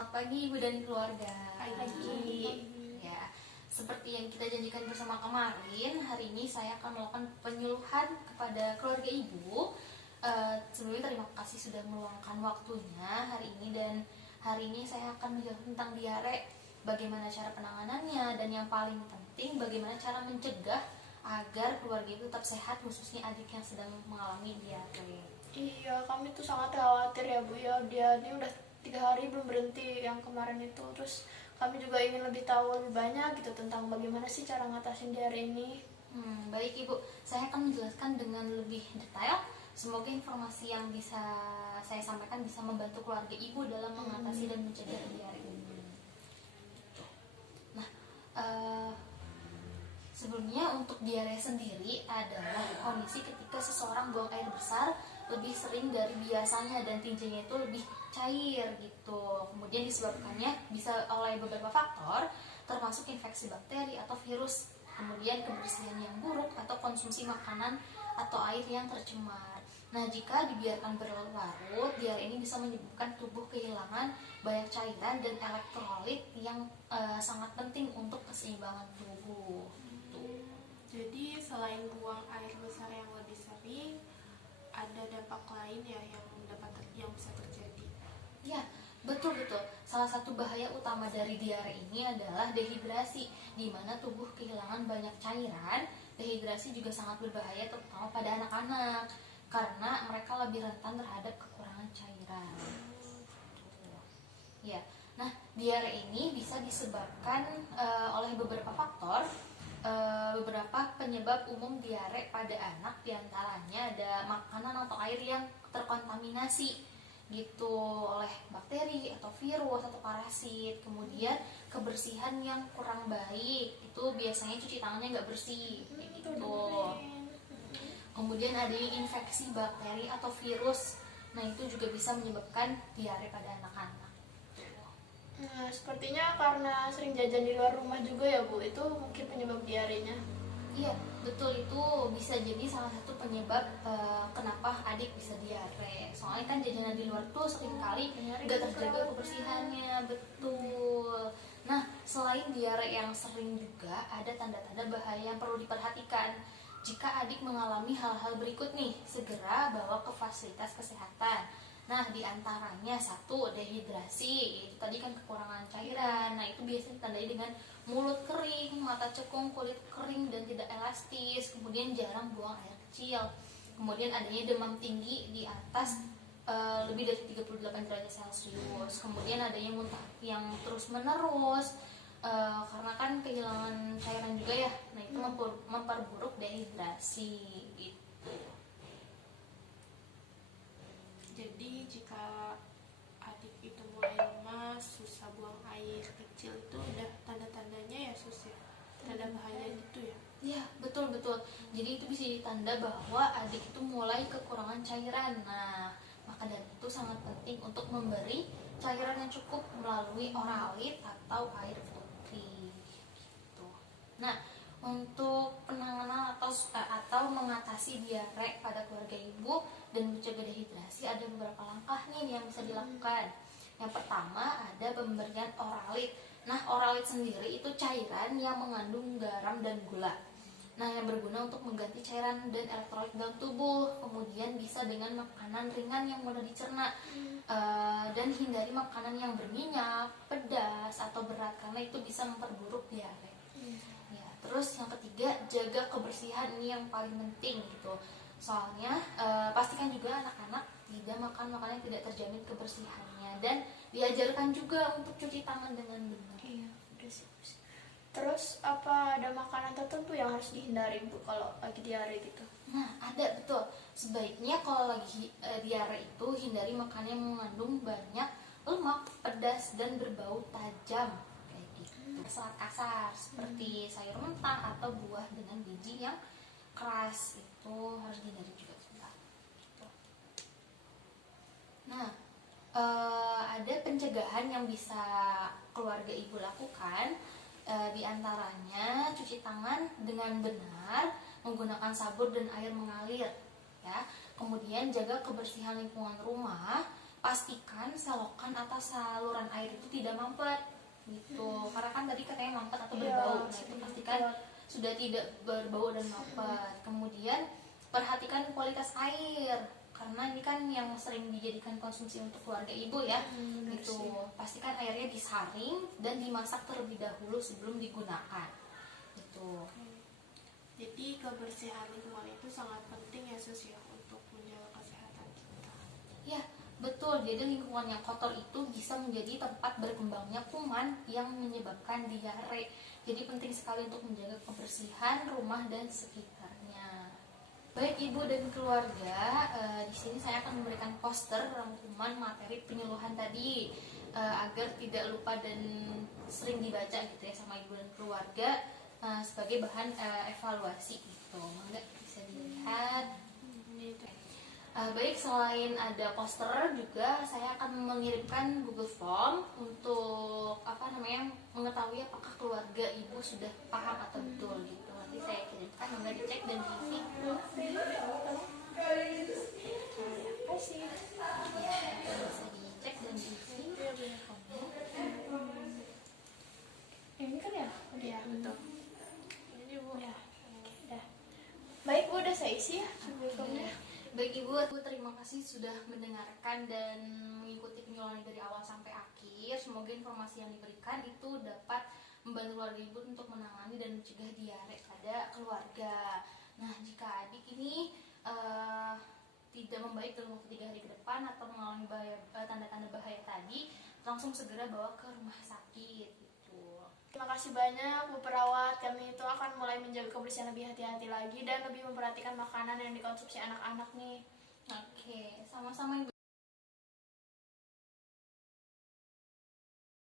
Selamat pagi Ibu dan keluarga. Pagi. Ya, seperti yang kita janjikan bersama kemarin, hari ini saya akan melakukan penyuluhan kepada keluarga Ibu. Sebelumnya terima kasih sudah meluangkan waktunya hari ini, dan hari ini saya akan menjelaskan tentang diare, bagaimana cara penanganannya, dan yang paling penting bagaimana cara mencegah agar keluarga itu tetap sehat, khususnya adik yang sedang mengalami diare. Iya, kami tuh sangat khawatir ya Bu ya. Dia ini udah 3 hari belum berhenti yang kemarin itu. Terus kami juga ingin lebih tahu lebih banyak gitu tentang bagaimana sih cara ngatasin diare ini. Baik Ibu, saya akan menjelaskan dengan lebih detail. Semoga informasi yang bisa saya sampaikan bisa membantu keluarga Ibu dalam mengatasi dan mencegah diare ini. Nah, sebelumnya untuk diare sendiri adalah kondisi ketika seseorang buang air besar lebih sering dari biasanya dan tinjanya itu lebih cair gitu. Kemudian disebabkannya bisa oleh beberapa faktor, termasuk infeksi bakteri atau virus, kemudian kebersihan yang buruk atau konsumsi makanan atau air yang tercemar. Nah, jika dibiarkan berlarut, diare ini bisa menyebabkan tubuh kehilangan banyak cairan dan elektrolit yang sangat penting untuk keseimbangan tubuh. Jadi selain buang air besar yang lebih sering, ada dampak lain ya yang bisa terjadi. Ya, betul. Salah satu bahaya utama dari diare ini adalah dehidrasi, di mana tubuh kehilangan banyak cairan. Dehidrasi juga sangat berbahaya terutama pada anak-anak karena mereka lebih rentan terhadap kekurangan cairan. Ya, nah diare ini bisa disebabkan oleh beberapa faktor. Beberapa penyebab umum diare pada anak diantaranya ada makanan atau air yang terkontaminasi gitu oleh bakteri atau virus atau parasit, kemudian kebersihan yang kurang baik, itu biasanya cuci tangannya nggak bersih gitu. Kemudian adanya infeksi bakteri atau virus, nah itu juga bisa menyebabkan diare pada anak-anak. Nah, sepertinya karena sering jajan di luar rumah juga ya Bu, itu mungkin penyebab diarenya. Iya, betul, itu bisa jadi salah satu penyebab kenapa adik bisa diare. Soalnya kan jajanan di luar tuh seringkali nggak terjaga kebersihannya, betul. Nah, selain diare yang sering juga ada tanda-tanda bahaya yang perlu diperhatikan. Jika adik mengalami hal-hal berikut nih, segera bawa ke fasilitas kesehatan. Nah, diantaranya satu, dehidrasi, itu tadi kan kekurangan cairan. Nah, itu biasanya ditandai dengan mulut kering, mata cekung, kulit kering dan tidak elastis, kemudian jarang buang air kecil, kemudian adanya demam tinggi di atas lebih dari 38 derajat Celcius, kemudian adanya muntah yang terus menerus karena kan kehilangan cairan juga ya. Nah, itu memperburuk dehidrasi gitu. Jadi jika adik itu mulai lemas, susah buang air kecil, itu udah tanda-tandanya ya Sus ya? Tanda bahaya gitu ya? Iya, betul. Jadi itu bisa ditanda bahwa adik itu mulai kekurangan cairan. Nah, maka dari itu sangat penting untuk memberi cairan yang cukup melalui oralit atau air putih. Gitu. Nah, untuk penanganan atau mengatasi diare pada keluarga ibu dan mencegah dehidrasi ada beberapa langkah nih yang bisa dilakukan. Yang pertama ada pemberian oralit. Nah, oralit sendiri itu cairan yang mengandung garam dan gula. Nah, yang berguna untuk mengganti cairan dan elektrolit dalam tubuh. Kemudian bisa dengan makanan ringan yang mudah dicerna, dan hindari makanan yang berminyak, pedas atau berat karena itu bisa memperburuk diare. Ya, terus yang ketiga, jaga kebersihan, ini yang paling penting gitu. Soalnya pastikan juga anak-anak tidak makan makanan yang tidak terjamin kebersihannya, dan diajarkan juga untuk cuci tangan dengan benar. Iya, udah sih. Terus apa ada makanan tertentu yang harus dihindari Bu kalau lagi diare gitu? Nah, ada, betul. Sebaiknya kalau lagi diare itu hindari makanan yang mengandung banyak lemak, pedas, dan berbau tajam kayak gitu. Serat kasar seperti sayur mentah atau buah dengan biji yang keras itu harus dihindari juga. Gitu. Nah, ada pencegahan yang bisa keluarga ibu lakukan. Di antaranya cuci tangan dengan benar menggunakan sabun dan air mengalir, ya. Kemudian jaga kebersihan lingkungan rumah pastikan selokan atau saluran air itu tidak mampet gitu. Karena kan tadi katanya mampet atau Iya, berbau. Nah, itu sering pastikan mampet. sudah tidak berbau dan mampet. Kemudian perhatikan kualitas air karena ini kan yang sering dijadikan konsumsi untuk keluarga ibu ya. Benar Gitu. sih. Pastikan airnya disaring dan dimasak terlebih dahulu sebelum digunakan. Gitu. Jadi kebersihan lingkungan itu sangat penting ya sus ya untuk menjaga kesehatan kita. Ya, betul. Jadi lingkungan yang kotor itu bisa menjadi tempat berkembangnya kuman yang menyebabkan diare. Jadi penting sekali untuk menjaga kebersihan rumah dan sekitarnya. Baik ibu dan keluarga, di sini saya akan memberikan poster rangkuman materi penyuluhan tadi agar tidak lupa dan sering dibaca gitu ya sama ibu dan keluarga sebagai bahan evaluasi gitu. Mangga bisa dilihat. Ini itu. Baik, selain ada poster juga saya akan mengirimkan Google Form untuk mengetahui apakah keluarga ibu sudah paham atau betul gitu. Nanti saya kirimkan, mangga dicek dan diisi. Apa sih? Ya, bisa dicek dan diisi formnya. Ini kan ya? Iya betul. Ini bu. Ya. Udah. Baik Bu, udah saya isi ya Assalamualaikumnya. Baik ibu, terima kasih sudah mendengarkan dan mengikuti penyuluhan dari awal sampai akhir. Semoga informasi yang diberikan itu dapat membantu keluarga ibu untuk menangani dan mencegah diare pada keluarga. Nah, jika adik ini tidak membaik dalam waktu 3 hari ke depan atau mengalami tanda-tanda bahaya tadi, langsung segera bawa ke rumah sakit gitu. Terima kasih banyak Bu Perawat. Kami itu akan mulai menjaga kebersihan lebih hati-hati lagi dan lebih memperhatikan makanan yang dikonsumsi anak-anak nih. Oke, sama-sama ibu